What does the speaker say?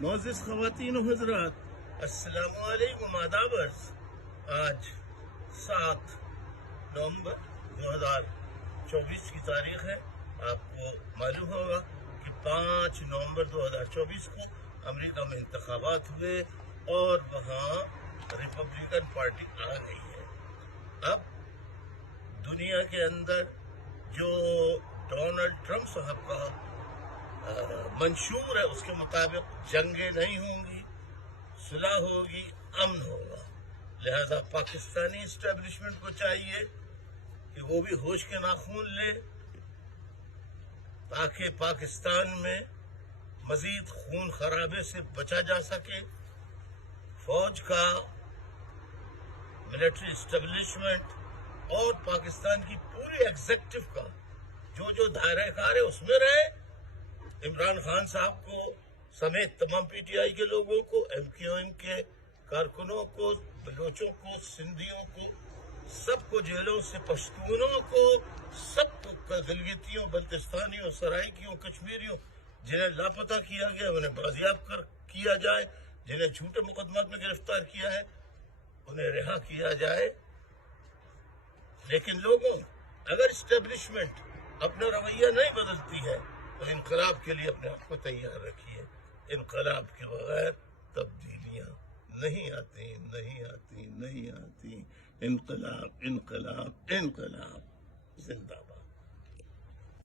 معزز خواتین و حضرات، السلام علیکم، آداب عرض۔ آج 7 نومبر 2024 کی تاریخ ہے۔ آپ کو معلوم ہوگا کہ 5 نومبر 2024 کو امریکہ میں انتخابات ہوئے اور وہاں ریپبلکن پارٹی آ گئی ہے۔ اب دنیا کے اندر جو ڈونلڈ ٹرمپ صاحب کا منشور ہے اس کے مطابق جنگیں نہیں ہوں گی، صلح ہوگی، امن ہوگا۔ لہذا پاکستانی اسٹیبلشمنٹ کو چاہیے کہ وہ بھی ہوش کے ناخون لے تاکہ پاکستان میں مزید خون خرابے سے بچا جا سکے۔ فوج کا، ملٹری اسٹیبلشمنٹ اور پاکستان کی پوری ایگزیکٹو کا جو دائرہ کار ہے اس میں رہے۔ عمران خان صاحب کو سمیت تمام پی ٹی آئی کے لوگوں کو، ایم کیو ایم کے کارکنوں کو، بلوچوں کو، سندھیوں کو، سب کو جیلوں سے، پشتونوں کو، سب کو، گلگتیوں، بلتستانیوں، سرائکیوں، کشمیریوں جنہیں لاپتہ کیا گیا انہیں بازیاب کیا جائے، جنہیں جھوٹے مقدمات میں گرفتار کیا ہے انہیں رہا کیا جائے۔ لیکن لوگوں، اگر اسٹیبلشمنٹ اپنا رویہ نہیں بدلتی ہے تو انقلاب کے لیے اپنے آپ کو تیار رکھیے۔ انقلاب کے بغیر تبدیلیاں نہیں آتی۔ انقلاب، انقلاب، انقلاب، زندہ باد۔